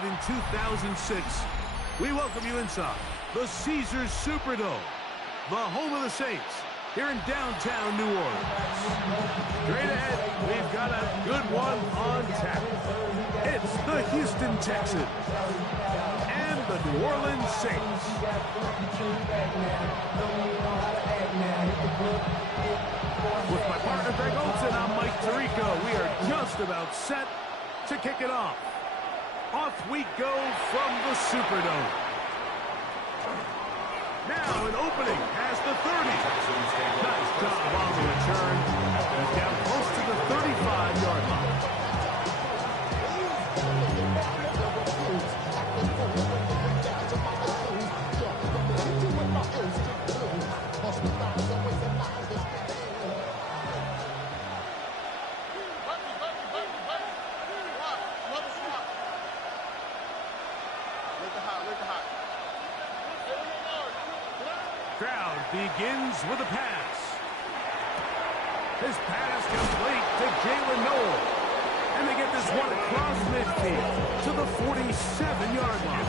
founded in 2006, we welcome you inside the Caesars Superdome, the home of the Saints, here in downtown New Orleans. Straight ahead, we've got a good one on tap. It's the Houston Texans and the New Orleans Saints. With my partner Greg Olsen, I'm Mike Tirico. We are just about set to kick it off. Off we go from the Superdome. Now an opening has the 30. Nice job on the return. He's down close to the 35-yard line. Crowd begins with a pass. This pass complete to Jalen Noel. And they get this one across midfield to the 47-yard line.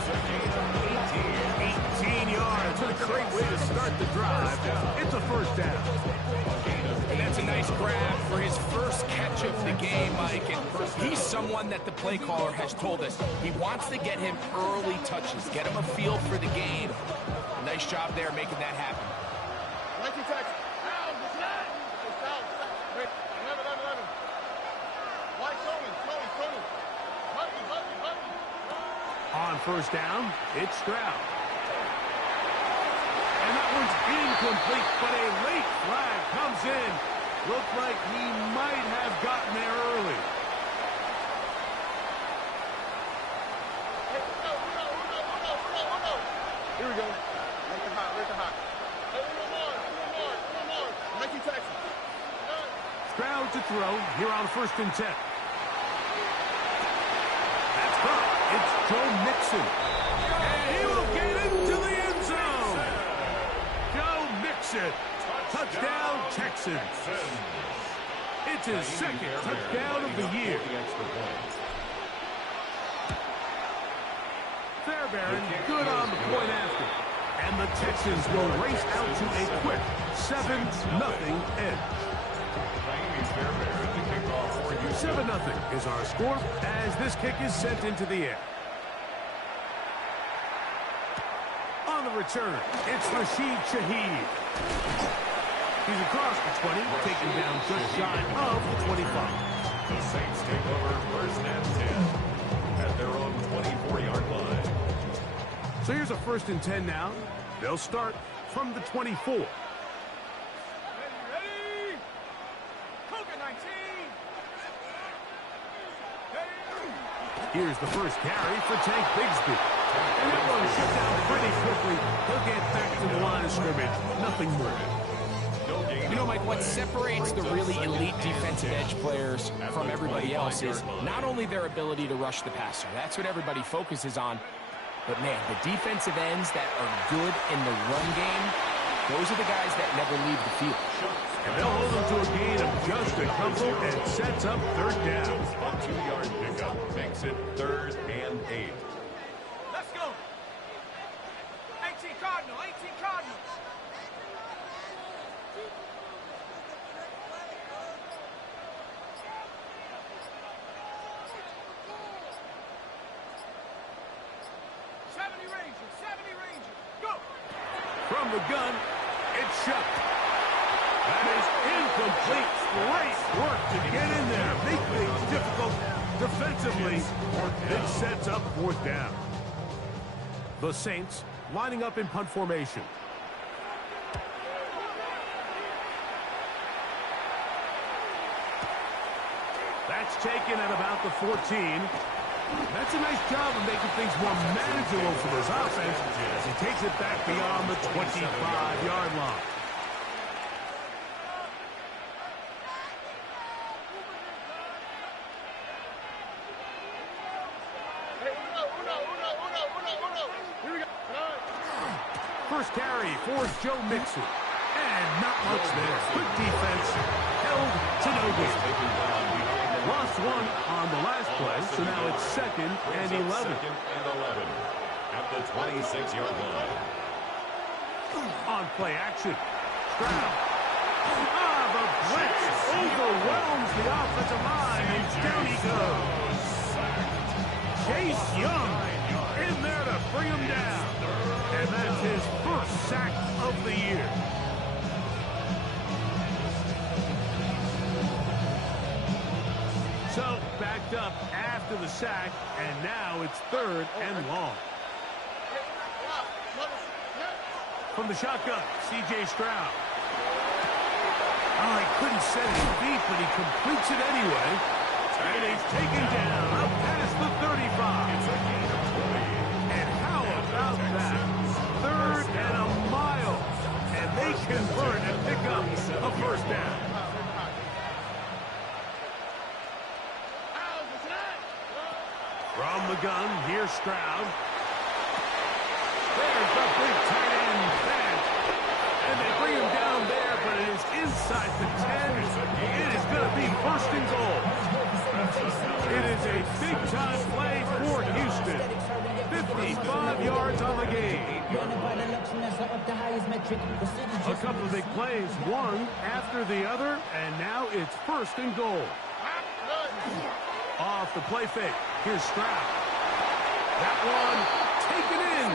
18 yards. What a great way to start the drive. It's a first down. And that's a nice grab for his first catch of the game, Mike. And he's someone that the play caller has told us he wants to get him early touches, get him a feel for the game. Nice job there making that happen. On first down, it's Stroud. And that one's incomplete, but a late flag comes in. Looked like he might have gotten there early. Here we go. Make it hot, make it hot. Stroud to throw here on 1st and 10. That's caught. It's Joe Mixon. And he will get into the end zone. Joe Mixon. Touchdown, Texans. It's his second touchdown of the year. Fairbairn good on the point after. And the Texans will race out to a quick 7-0 edge. 7-0 is our score as this kick is sent into the air. On the return, it's Rashid Shaheed. He's across the 20, taken down just shy of the 25. The Saints take over 1st and 10 at their own 24-yard line. So here's a 1st and 10 now. They'll start from the 24. Here's the first carry for Tank Bigsby. And that one shut down pretty quickly. He'll get back to the line of scrimmage. Nothing more. You know, Mike, what separates the really elite defensive edge players from everybody else is not only their ability to rush the passer. That's what everybody focuses on. But, man, the defensive ends that are good in the run game, those are the guys that never leave the field. And they'll hold them to a gain of just a couple and sets up 3rd down. A 2-yard pickup makes it 3rd and 8. Let's go. 18 Cardinal, 18 Cardinal. From the gun, it's shut. That is incomplete. Great work to get in there. Make things difficult defensively. It sets up 4th down. The Saints lining up in punt formation. That's taken at about the 14. That's a nice job of making things more manageable for this offense as he takes it back beyond the 25-yard line. First carry for Joe Mixon. And not much there. Good defense. Held to no gain. Lost one on the last play, so now it's 2nd and 11. Second and 11 at the 26-yard line. On play action. Stroud. The blitz overwhelms the offensive line, and down he goes. Chase Young in there to bring him down. And that's his first sack of the year. So, backed up after the sack, and now it's 3rd and long. From the shotgun, C.J. Stroud. Oh, he couldn't set his feet, but he completes it anyway. And he's taken down up past the 35. And how about that? 3rd and a mile. And they convert and pick up a first down. From the gun, here's Stroud. There's the big tight end pass. And they bring him down there, but it is inside the 10. It is going to be 1st and goal. It is a big-time play for Houston. 55 yards on the game. A couple of big plays, one after the other, and now it's 1st and goal. Off the play fake. Here's Stroud. That one taken in.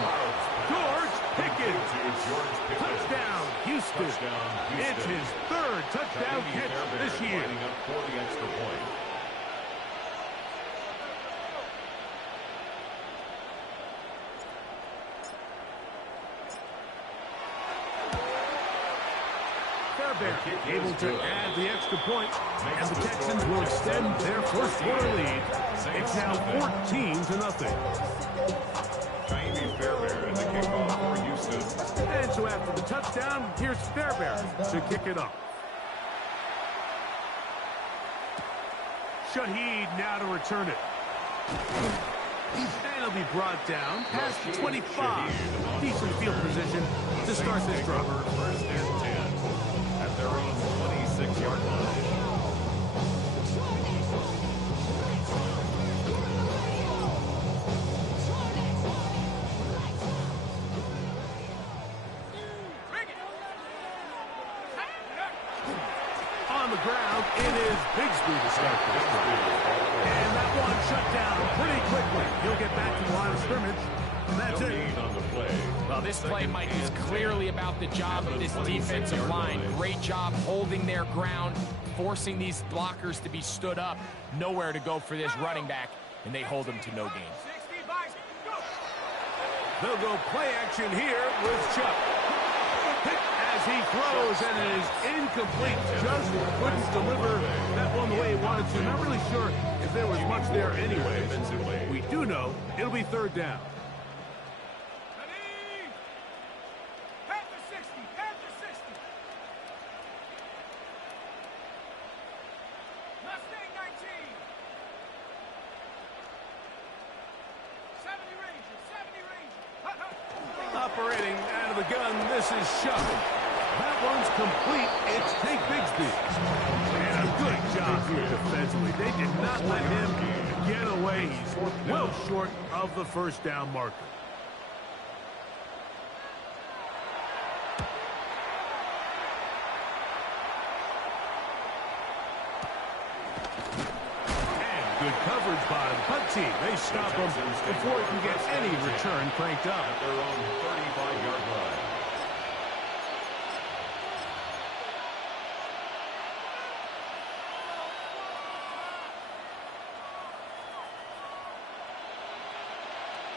George Pickens. Touchdown, Houston. It's his 3rd touchdown catch this year. For the extra point. Able to add the extra point, and the Texans will extend their first quarter lead. It's now 14-0. Jamie Fairbairn, the kickoff for Houston. And so after the touchdown, here's Fairbairn to kick it up. Shaheed now to return it. And he'll be brought down past the 25. Decent field position to start this drive. 1st and 10 at their own 26-yard line. On the ground, it is Bigsby to start this drive. And that one shut down pretty quickly. He'll get back to the line of scrimmage. And that's it. On the play. Well, this play, Mike, is clearly about the job of this defensive line. Great job holding their ground, forcing these blockers to be stood up. Nowhere to go for this running back, and they hold him to no gain. They'll go play action here with Chuck. Hit as he throws, and it is incomplete. Just couldn't deliver that one the way he wanted to. Not really sure if there was much there anyway. We do know it'll be 3rd down. Operating out of the gun, this is Shuck. That one's complete. It's Tank Bigsby. And a good job here defensively. They did not let him get away. He's well short of the 1st down marker. Good coverage by the punt team. They stop him before he can get any return cranked up. At their own 35-yard line.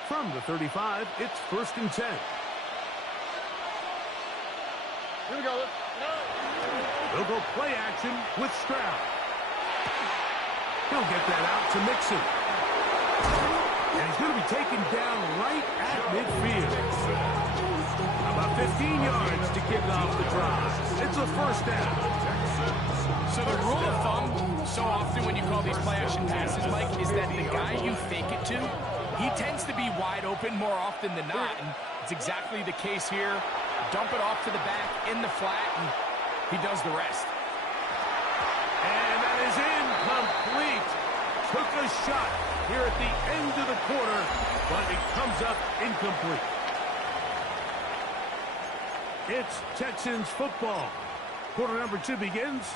From the 35, it's 1st and 10. Here we go. They'll go play action with Stroud. He'll get that out to Mixon. And he's going to be taken down right at midfield. About 15 yards to kick off the drive. It's a 1st down. So the rule of thumb, so often when you call these play action passes, Mike, is that the guy you fake it to, he tends to be wide open more often than not. And it's exactly the case here. Dump it off to the back in the flat, and he does the rest. And that is incomplete. took a shot here at the end of the quarter, but it comes up incomplete. It's Texans football. Quarter number 2 begins.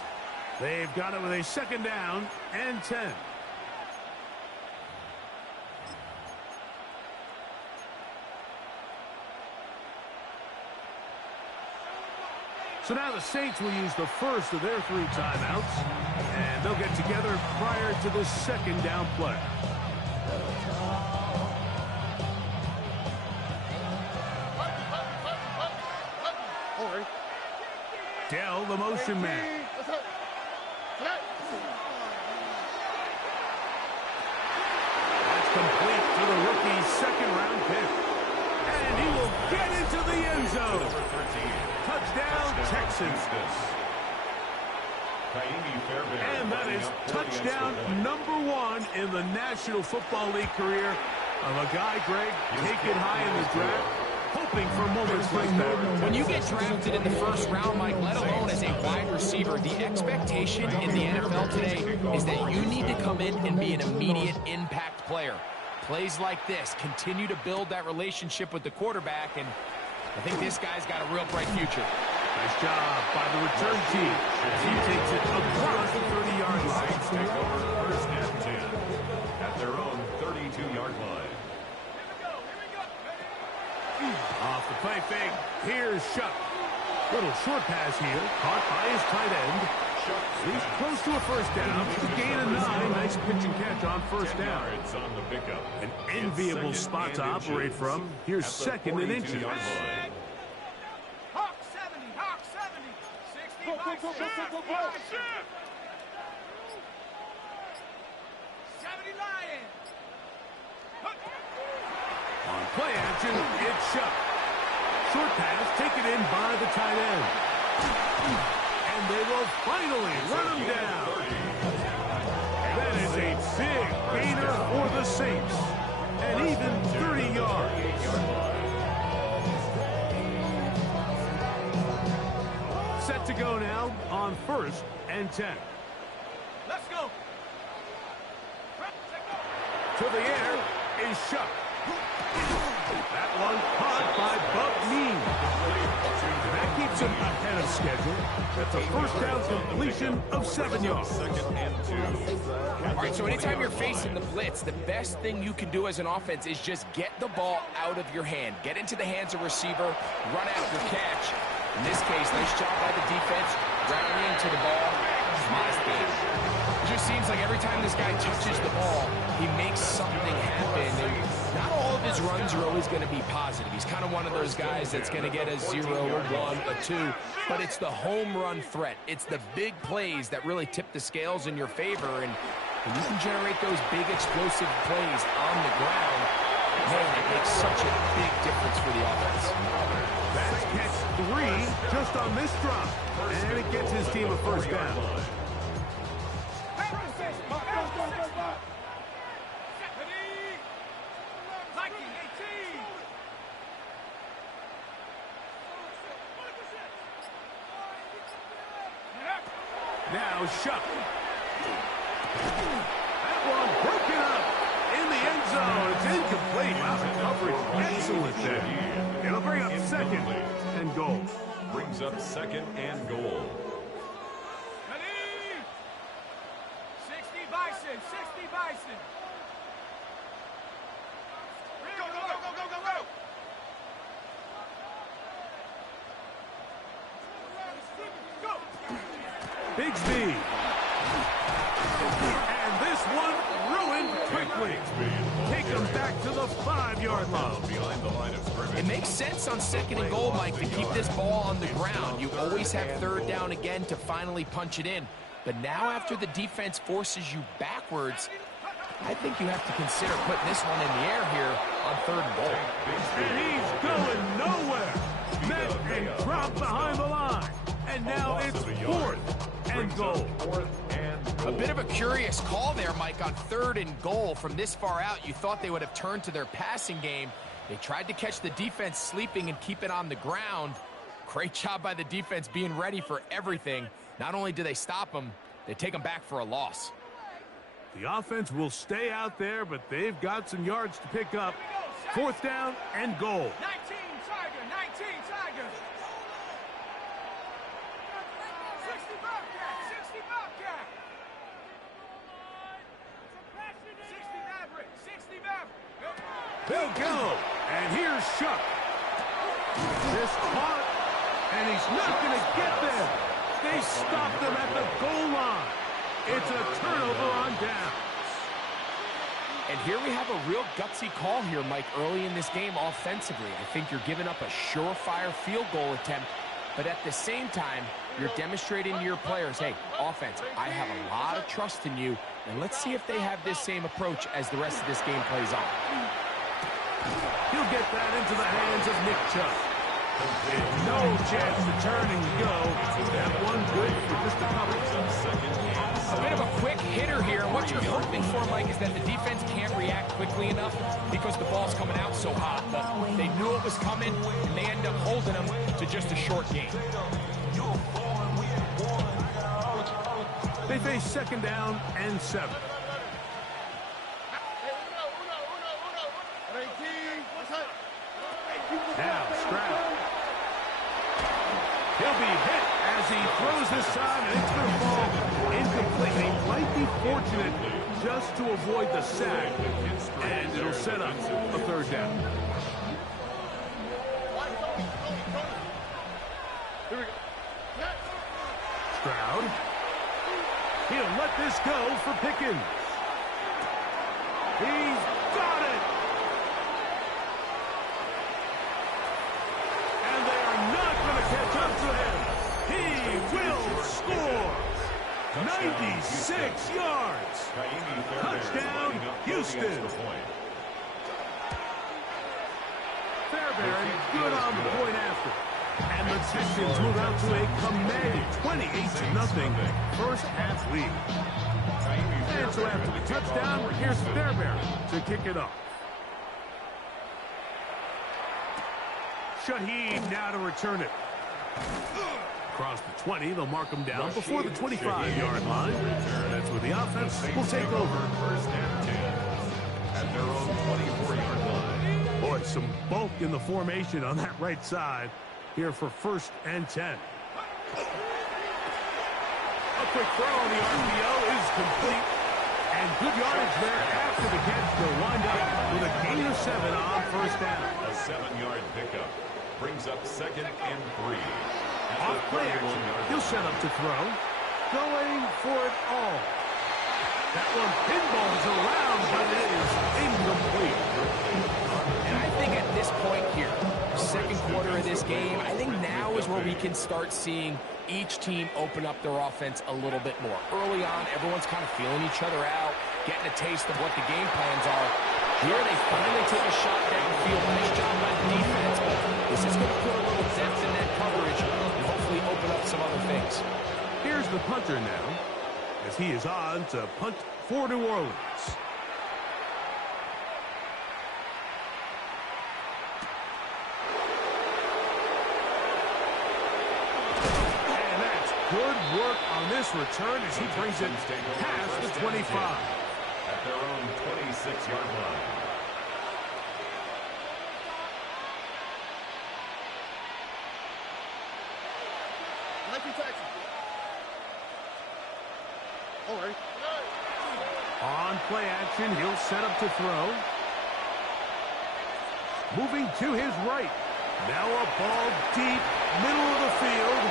They've got it with a 2nd down and 10. So now the Saints will use the first of their 3 timeouts, and they'll get together prior to the 2nd down play. Dell, the motion man. That's complete to the rookie's 2nd-round pick. And he will get into the end zone. Touchdown, Texans. And that is touchdown number 1 in the National Football League career of a guy, Greg, taken high in the draft, hoping for moments like that. When you get drafted in the 1st round, Mike, let alone as a wide receiver, the expectation in the NFL today is that you need to come in and be an immediate impact player. Plays like this continue to build that relationship with the quarterback, and I think this guy's got a real bright future. Nice job by the return team as he takes it across the 30-yard line. Saints take over 1st and 10 at their own 32-yard line. Off the play fake, here's Shuck. Little short pass here, caught by his tight end. He's close to a 1st down. It's a gain of 9. Nice pitch and catch on 1st down. On the pickup. An enviable spot to operate from. Here's 2nd and inches. Hawk 70, Hawk 70. 60 by 70 Lion. On play action, it's Shuck. Short pass taken in by the tight end. And they will finally run him down. That is a big gainer for the Saints. And even 30 yards. Set to go now on 1st and 10. Let's go. To the air is Shuck. That one caught by Buck Mean. That keeps him ahead of schedule. That's a 1st down completion of 7 yards. All right, so anytime you're facing the blitz, the best thing you can do as an offense is just get the ball out of your hand. Get into the hands of receiver, run after catch. In this case, nice job by the defense, rallying to the ball. Nice game. It just seems like every time this guy touches the ball, he makes something happen. And not all of his runs are always going to be positive. He's kind of one of those guys that's going to get a 0, a 1, a 2. But it's the home run threat. It's the big plays that really tip the scales in your favor. And when you can generate those big explosive plays on the ground, man, it makes such a big difference for the offense. That's catch 3 just on this drop. And it gets his team a 1st down. Now Shuck. That one broken up in the end zone. It's incomplete. Wow, the coverage excellent there. It'll bring up 2nd and goal. Brings up 2nd and goal. 60 Bison, 60 Bison. Go, go, go, go, go, go, go. Bigsby. And this one ruined quickly. Take him back to the 5-yard line. Behind the line of scrimmage. It makes sense on 2nd and goal, Mike, to keep this ball on the ground. You always have 3rd down again to finally punch it in. But now after the defense forces you backwards, I think you have to consider putting this one in the air here on 3rd and goal. And he's going nowhere. Met and dropped behind the line. And now it's 4th and goal. A bit of a curious call there, Mike, on 3rd and goal. From this far out, you thought they would have turned to their passing game. They tried to catch the defense sleeping and keep it on the ground. Great job by the defense being ready for everything. Not only do they stop them, they take them back for a loss. The offense will stay out there, but they've got some yards to pick up. Fourth down and goal. 19 Tiger, 19 Tiger. 60 Bobcat, 60 Bobcat. 60 Maverick, 60 Maverick. They'll go. And here's Shuck. This caught, and he's not going to get there. They stopped him at the goal line. It's a turnover on down. And here we have a real gutsy call here, Mike, early in this game offensively. I think you're giving up a surefire field goal attempt, but at the same time, you're demonstrating to your players, hey, offense, I have a lot of trust in you, and let's see if they have this same approach as the rest of this game plays on. He'll get that into the hands of Nick Chubb. No chance to turn and go. That one good for just a couple. A bit of a quick hitter here. What you're hoping for, Mike, is that the defense can't react quickly enough because the ball's coming out so hot. But they knew it was coming, and they end up holding them to just a short game. They face second down and 7. Now, Stroud. He'll be hit as he throws this time, and it's going to fall incomplete. He might be fortunate just to avoid the sack, and it'll set up a third down. Stroud. He'll let this go for Pickens. He's got it. And they are not going to catch up to him. He will score. 96 yards. Touchdown, Houston. Fairbairn good on the point after. And the Texans move out to a commanding 28-0 first half lead. And so after the touchdown, here's Fairbairn to kick it off. Shaheed now to return it. Across the 20, they'll mark him down before the 25-yard line. That's where the offense will take over. First and 10 at their own 24-yard line. Boy, some bulk in the formation on that right side here for first and 10. A quick throw on the RPO is complete. And good yardage there after the catch. They'll wind up with a gain of 7 on first down. A 7-yard pickup brings up second and 3. Off play action, he'll set up to throw. Going for it all. That one pinballs around, but it is incomplete. And I think at this point here, second quarter of this game, I think now is where we can start seeing each team open up their offense a little bit more. Early on, everyone's kind of feeling each other out, getting a taste of what the game plans are. Here they finally take a shot downfield. Nice job by the defense, but this is going to put a little depth in that coverage and hopefully open up some other things. Here's the punter now, as he is on to punt for New Orleans. And that's good work on this return as he brings it past the 25. At their own 26-yard line. On play action, he'll set up to throw. Moving to his right. Now a ball deep, middle of the field.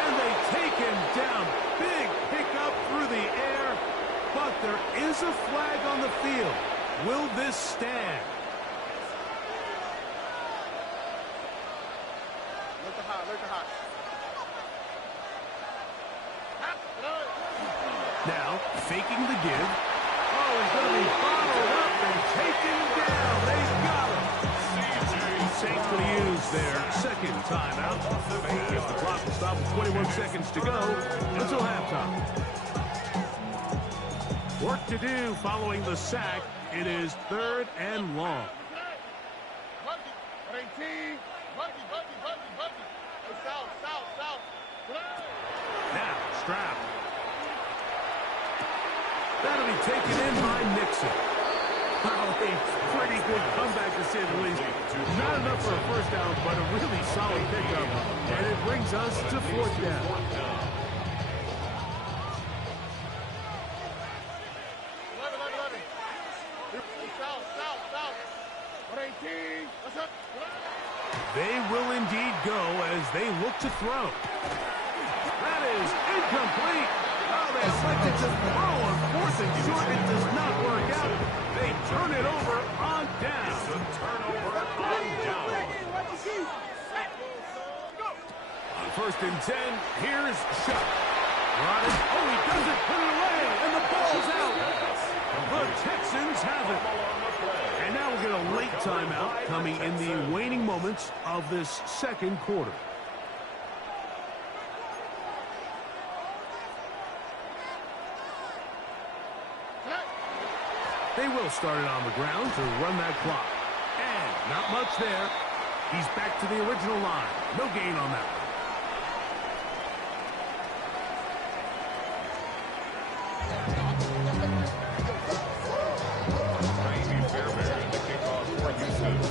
And they take him down. Big pickup through the air. But there is a flag on the field. Will this stand? Look at hot, look at hot. Now, faking the give. Oh, he's going to be followed up and taken down. They've got him. Saints going to use their second timeout. If the clock will stop with 21 seconds to go until halftime. Work to do following the sack. It is third and long. Now, Stroud. That'll be taken in by Nixon. Well, a pretty good comeback to say the least. Not enough for a first down, but a really solid pickup. And it brings us to fourth down. They will indeed go as they look to throw. That is incomplete. Oh, they elected to throw on fourth and short. It does not work out. They turn it over on down. On first and 10, here's Shuck. Rodden, oh, he doesn't put it away, and the ball's out. The Texans have it. And now we'll get a late timeout coming in the waning moments of this second quarter. They will start it on the ground to run that clock. And not much there. He's back to the original line. No gain on that one.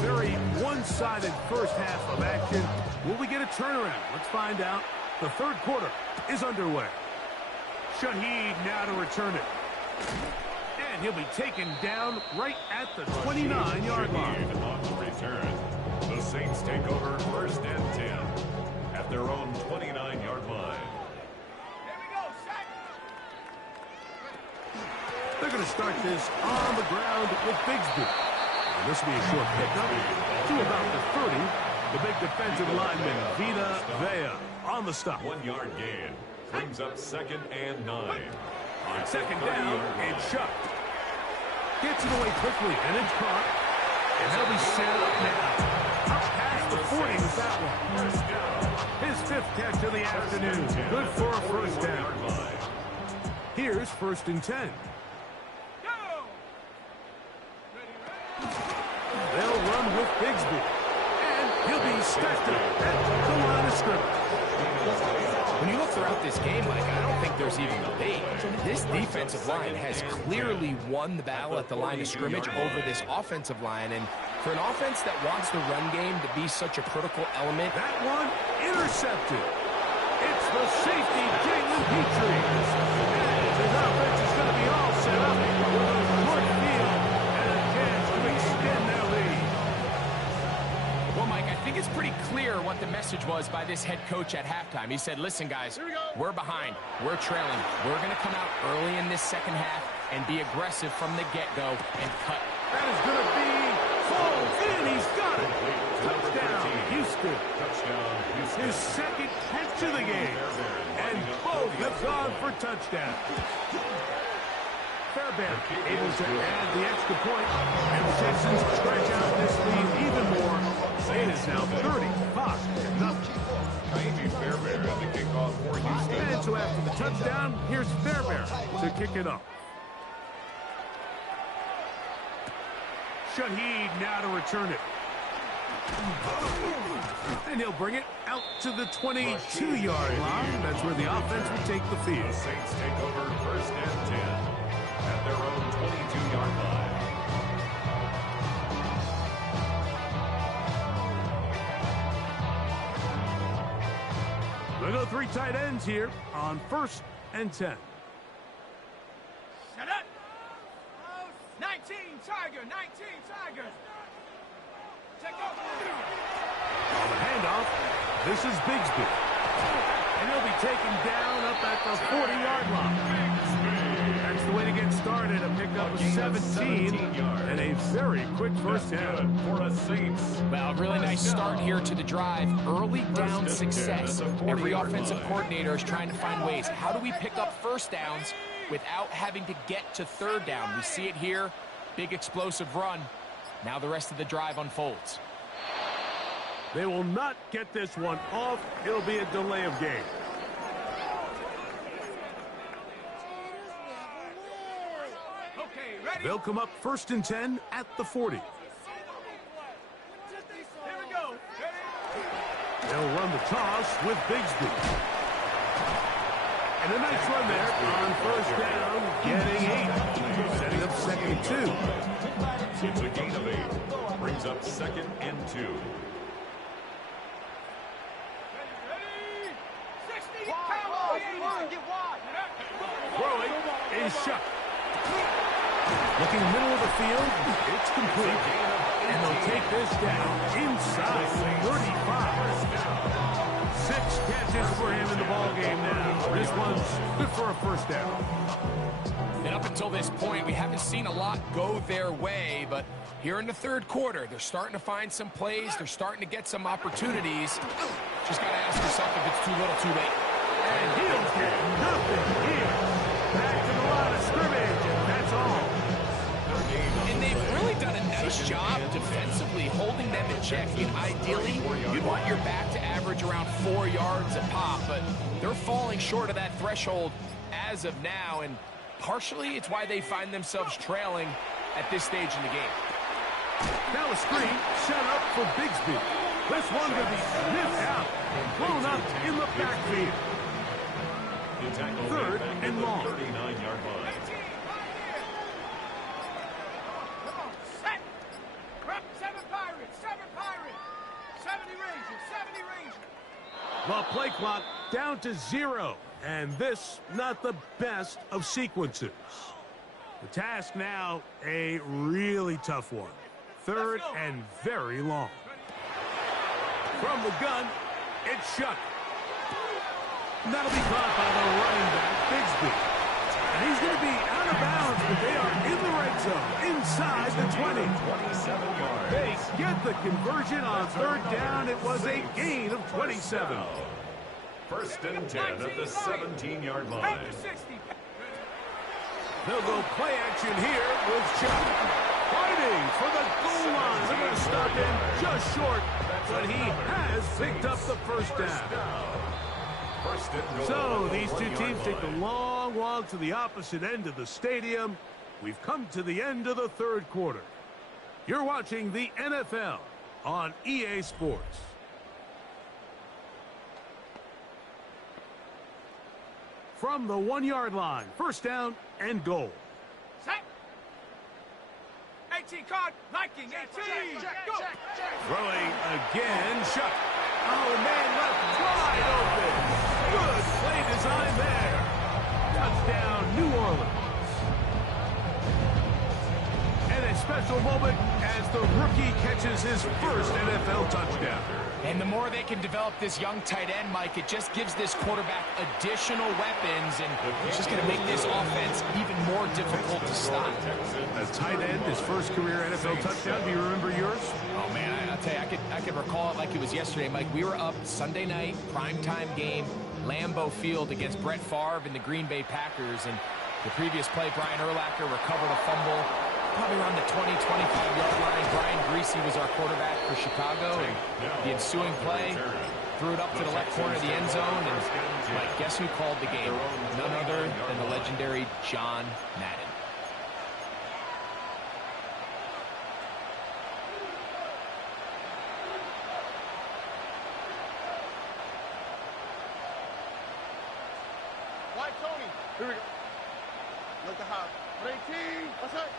Very one-sided first half of action. Will we get a turnaround? Let's find out. The third quarter is underway. Shaheed now to return it. And he'll be taken down right at the 29-yard line. On the return, the Saints take over first and 10 at their own 29-yard line. They're going to start this on the ground with Bigsby. And this will be a short pickup to about the 30. The big defensive lineman, Vita Vea, on the stop. 1-yard gain brings up second and 9. On second down, it's Shuck. Gets it away quickly, and it's caught. And they'll be set up now. Up past the 40 with that one. His fifth catch of the afternoon. Good for a first down. Here's first and 10. They'll run with Bigsby. And he'll be stacked up at the line of scrimmage. When you look throughout this game, Mike, I don't think there's even debate. This defensive line has clearly won the battle at the line of scrimmage over this offensive line. And for an offense that wants the run game to be such a critical element. That one intercepted. It's the safety, Jalen Petrie. And his offense is going to be all set up with a short field and a chance to extend their lead. Well, Mike, I think it's pretty clear what the message was by this head coach at halftime. He said, listen, guys, we're behind. We're trailing. We're going to come out early in this second half and be aggressive from the get-go and cut. That is going to be falls in. He's got it. Touchdown, Houston. His second catch of the game. And both have gone for touchdown. Fairbairn able to add the extra point. And the Texans stretch out this lead even more. It is now 35-0. Fairbairn, the kickoff for Houston. And so after the touchdown, here's Fairbairn to kick it off. Shaheed now to return it. And he'll bring it out to the 22-yard line. That's where the offense will take the field. The Saints take over first and 10 at their own 22-yard line. We'll go three tight ends here on first and 10. Shut up! 19 Tiger, 19 Tiger. Take over. On the handoff, this is Bigsby. And he'll be taken down up at the 40-yard line. That's the way to get started. A pickup of 17 and a very quick first down. For a Saints. Well, really nice start here to the drive. Early down success. Every offensive coordinator is trying to find ways. How do we pick up first downs without having to get to third down? We see it here. Big explosive run. Now the rest of the drive unfolds. They will not get this one off. It'll be a delay of game. Okay, ready? They'll come up first and 10 at the 40. Here we go. Ready? They'll run the toss with Bigsby. And And a nice run there on first down, getting 8. Setting up second and 2. It's a gain of 8. Brings up second and 2. Throwing is shut. Looking middle of the field, it's complete. And they'll take this down inside 35. 6 catches for him in the ballgame now. This one's good for a first down. And up until this point, we haven't seen a lot go their way, but here in the third quarter, they're starting to find some plays. They're starting to get some opportunities. Just got to ask yourself if it's too little, too late. And he'll get nothing here. Back to the line of scrimmage, and that's all. And they've really done a nice job defensively holding them in check. I mean, ideally, you'd want your back to average around 4 yards a pop, but they're falling short of that threshold as of now, and partially it's why they find themselves trailing at this stage in the game. Now a screen set up for Bigsby. This one will be sniffed out and thrown up in the backfield. Third and long. 39-yard line. The play clock down to 0. And this, not the best of sequences. The task now, a really tough one. Third and very long. From the gun, it's shut. And that'll be caught by the running back, Bigsby. And he's going to be out of bounds, but they are in the red zone, inside the 20. 27 yards. They get the conversion on third down. It was a gain of 27. First and 10 at the 17-yard line. They'll go play action here with Chuck. Fighting for the goal line. They're going to stop him just short, but he has picked up the first down. So these two teams take the long walk to the opposite end of the stadium. We've come to the end of the third quarter. You're watching the NFL on EA Sports. From the 1-yard line, first down and goal. Set. 18 card, Viking, 18. Go. Throwing again, shut. Oh, man, left wide open. Good play design there. Touchdown, New Orleans. And a special moment as the rookie catches his first NFL touchdown. And the more they can develop this young tight end, Mike, it just gives this quarterback additional weapons, and it's just going to make this offense even more difficult to stop. A tight end, his first career NFL touchdown. Do you remember yours? Oh, man, I'll tell you, I could recall it like it was yesterday, Mike. We were up Sunday night, primetime game, Lambeau Field against Brett Favre and the Green Bay Packers, and the previous play, Brian Urlacher recovered a fumble probably around the 20-25-yard line. Brian Greasy was our quarterback for Chicago, and the ensuing play threw it up to the left corner of the end zone, and Mike, guess who called the game? None other than the legendary John Madden. White Tony. Here we go. Look at how. 18. What's that?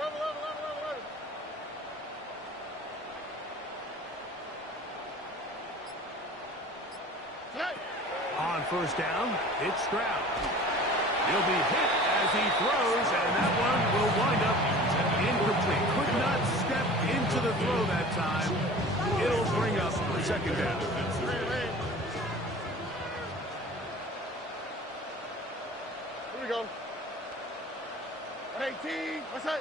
Level. On first down, it's Stroud. He'll be hit as he throws, and that one will wind up incomplete. Could not step into the throw that time. It'll bring up the second down. Here we go. 18. What's that?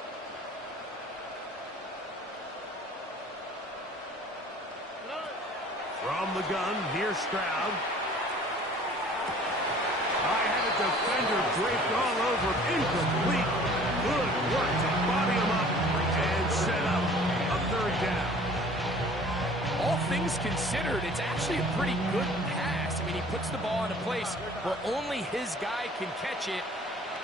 From the gun, here's Stroud. I had a defender draped all over, incomplete. Good work to body him up and set up a third down. All things considered, it's actually a pretty good pass. I mean, he puts the ball in a place where only his guy can catch it.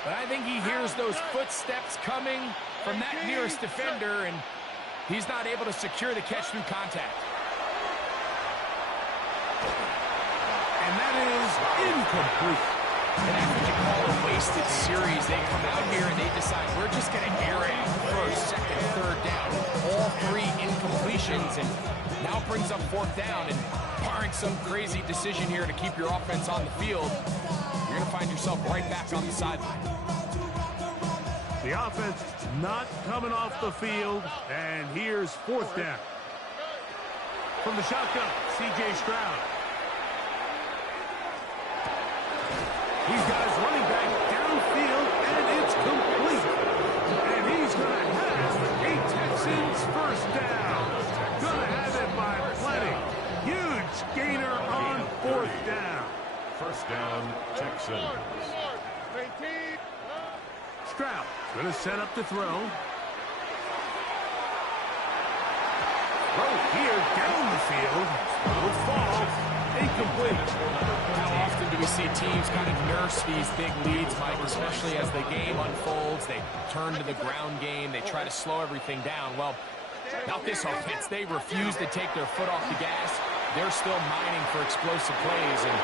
But I think he hears those footsteps coming from that nearest defender, and He's not able to secure the catch through contact. And that is incomplete. And that's what you call a wasted series. They come out here and they decide we're just going to air it out first, second, third down. All three incompletions, and now brings up fourth down. And barring some crazy decision here to keep your offense on the field, you're going to find yourself right back on the sideline. The offense not coming off the field, and here's fourth down. From the shotgun, C.J. Stroud. He's got his running back downfield, and it's complete. And he's going to have a Texans first down. Going to have it by plenty. Huge gainer on fourth down. First down, Texans. Stroud going to set up to throw. Throw here down the field. Will fall. Incomplete. How often do we see teams kind of nurse these big leads, Mike, especially as the game unfolds? They turn to the ground game. They try to slow everything down. Well, not this offense. They refuse to take their foot off the gas. They're still mining for explosive plays. And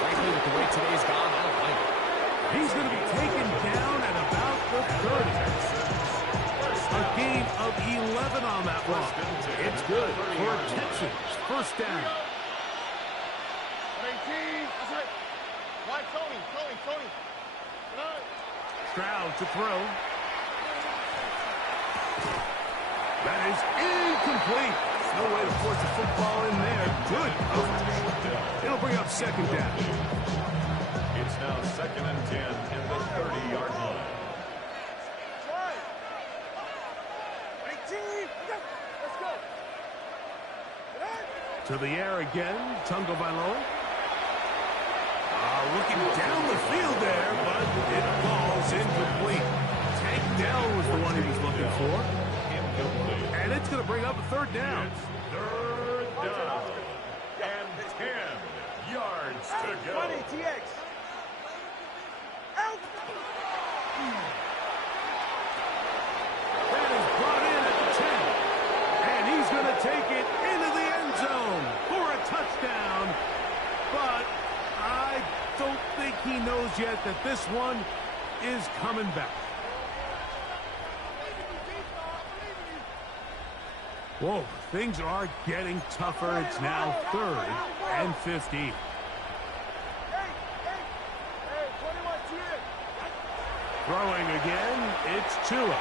frankly, with the way today's gone, I don't like it. He's going to be taken down at about the 30. A gain of 11 on that one. It's good for Texans. First down. Stroud to throw. That is incomplete. No way to force the football in there. Good. It'll bring up second down. It's now 2nd and 10 in the 30-yard line. To the air again, Tagovailoa. Looking down the field there, but it falls incomplete. Tank Dell was the one he was looking for. Incomplete. And it's going to bring up a third down. It's third down. And 10 yards to go. That is brought in at the 10. And he's going to take it into the end zone for a touchdown. But I don't think he knows yet that this one is coming back. Whoa, things are getting tougher. It's now 3rd and 15. Throwing again, it's Tua.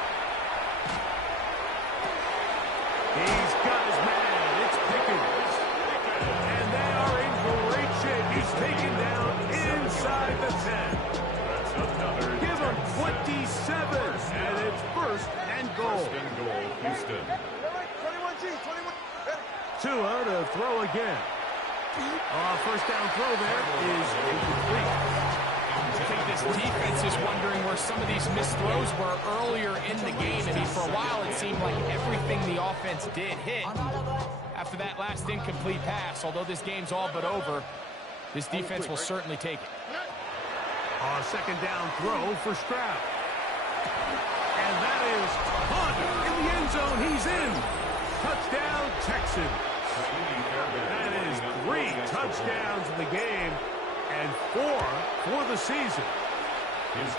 He's got his man, it's Pickens. And they are in great shape. He's taken down inside the 10. That's another. Give him 27, and it's first and goal. First and goal, Houston. Tua to throw again. First down throw there is incomplete. I think this defense is wondering where some of these missed throws were earlier in the game. I mean, for a while it seemed like everything the offense did hit. After that last incomplete pass, although this game's all but over, this defense will certainly take it. Second down throw for Stroud. And that is caught in the end zone. He's in. Touchdown, Texans. That is 3 touchdowns in the game and 4 for the season.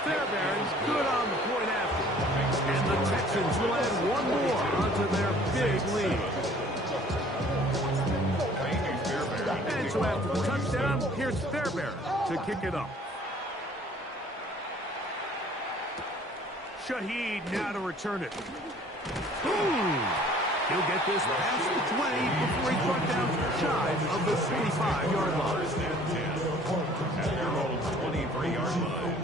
Fairbairn's good on the point after. And the Texans will add one more onto their big lead. And so after the touchdown, here's Fairbairn to kick it up. Shaheed now to return it. Boom! He'll get this past the 20 before he's brought down shy of the 45-yard line. At their own 23-yard line.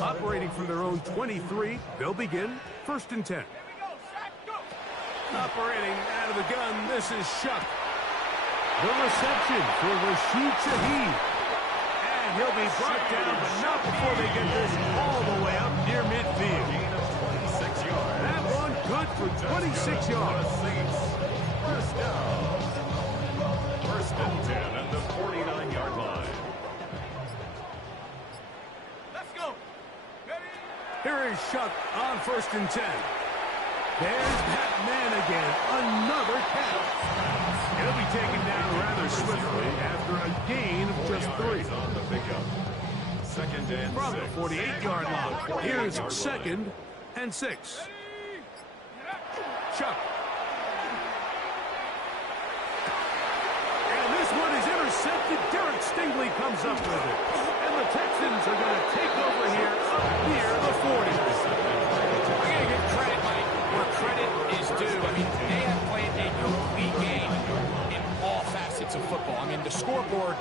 Operating from their own 23, they'll begin 1st and 10. Operating out of the gun, this is Shuck. The reception for Rashid Shaheed. And he'll be brought down, but not before they get this all the way up near midfield. Gain of 26 yards. That one good for 26 yards. First down. 1st and 10 at the 49-yard line. Let's go. Here is Shuck on 1st and 10. There's that man again. Another catch. He'll be taken down rather swiftly after a gain of just 3. On the pickup. Second and From the 6. 48-yard line. Here's 2nd and 6. Chuck. And this one is intercepted. Derek Stingley comes up with it. And the Texans are going to take over here up near the 40. We're going to give credit, Mike, where credit is due. I mean, they have played a complete game in all facets of football. I mean, the scoreboard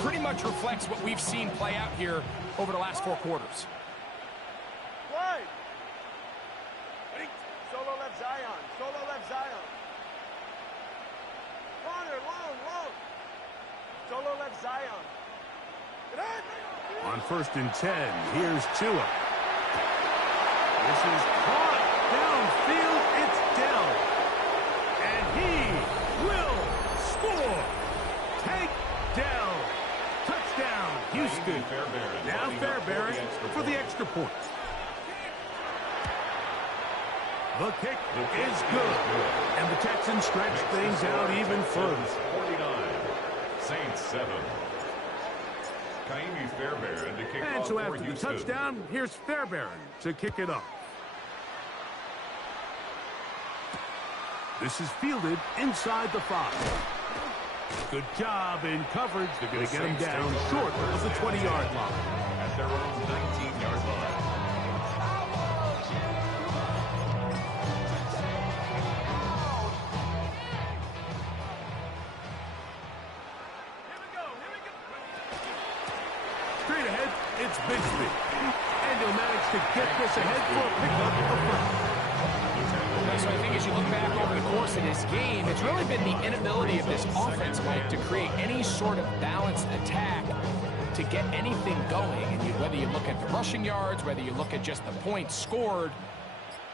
pretty much reflects what we've seen play out here over the last 4 quarters. Wide. Solo left Zion. Solo left Zion. Corner, long. Solo left Zion. On 1st and 10, here's Tua. This is caught downfield. It's Dell. And he will score. Tank Dell. Touchdown, Houston. Now Fairbairn for the extra point. The kick is good. And the Texans stretch things out even further. 49. Saints 7. Kaimi Fairbairn to kick And off so for after the Houston. touchdown, here's Fairbairn to kick it up. This is fielded inside the 5. Good job in coverage. They're going to get him down short of the 20-yard line. At their own 19-yard line. Straight ahead, it's Bigsby. And he'll manage to get this ahead for a pickup of 1. So I think as you look back over the course of this game, it's really been the inability of this offense, Mike, to create any sort of balanced attack to get anything going. And whether you look at the rushing yards, whether you look at just the points scored,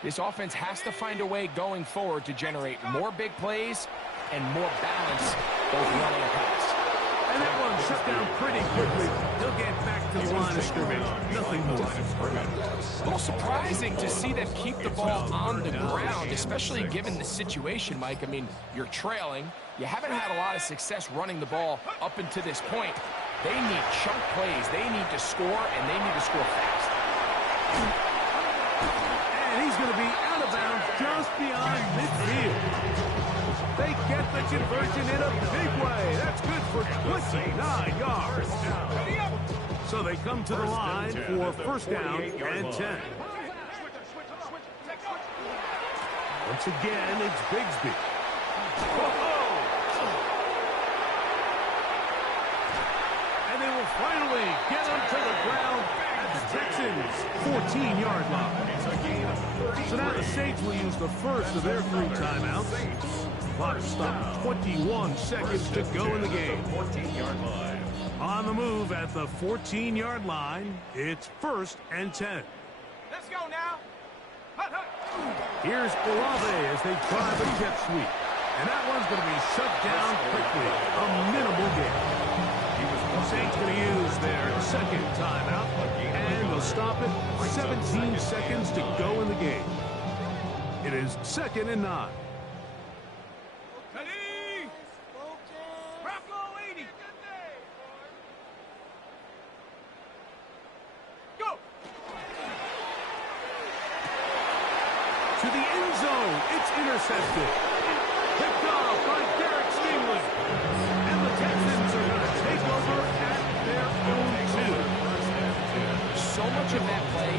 this offense has to find a way going forward to generate more big plays and more balance, both running and pass. And that one shut down pretty quickly. He'll get back to the line of scrimmage. Nothing more. A little surprising to see them keep the ball on the ground, especially given the situation, Mike. I mean, you're trailing. You haven't had a lot of success running the ball up until this point. They need chunk plays. They need to score, and they need to score fast. And he's going to be out of bounds just beyond midfield. They get the conversion in a big way. That's good for 29 yards. So they come to the line for 1st down and 10. Once again, it's Bigsby. And they will finally get him to the ground at the Texans' 14-yard line. So now the Saints will use the first of their 3 timeouts. Clock stopped. 21 seconds to go in the game. 14-yard line. On the move at the 14-yard line, it's 1st and 10. Let's go now. Hut, hut. Here's Olave as they try the jet sweep. And that one's going to be shut down quickly. A minimal gain. The Saints going to use their 2nd timeout. And they'll stop it. 17 seconds to go in the game. It is 2nd and 9. Ready? Bravo 80. Go. To the end zone. It's intercepted. Picked off by Derek Stingley. And the Texans are going to take over at their own 2. So much of that play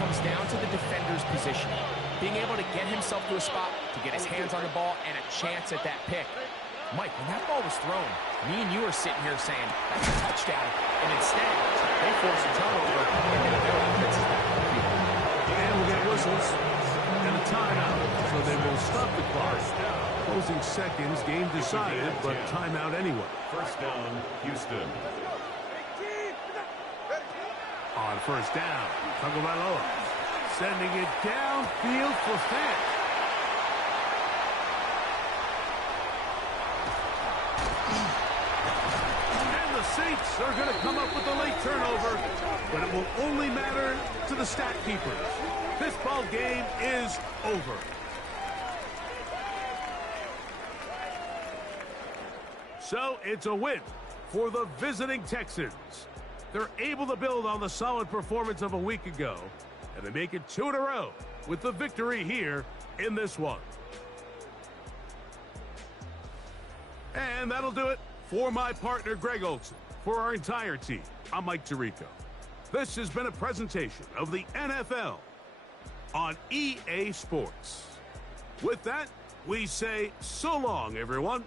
comes down to the defender's position. Being able to get himself to a spot, to get his hands on the ball, and a chance at that pick. Mike, when that ball was thrown, me and you are sitting here saying, that's a touchdown. And instead, they force a turnover, and then their offense is back on the field. And we'll get whistles and a timeout. So they will stop the clock. Closing seconds, game decided, but timeout anyway. 1st down, Houston. On 1st down, Tagovailoa sending it downfield for Fant. And the Saints are going to come up with a late turnover, but it will only matter to the stat keepers. This ball game is over. So it's a win for the visiting Texans. They're able to build on the solid performance of a week ago, and they make it 2 in a row with the victory here in this one. And that'll do it for my partner, Greg Olson. For our entire team, I'm Mike Tirico. This has been a presentation of the NFL on EA Sports. With that, we say so long, everyone.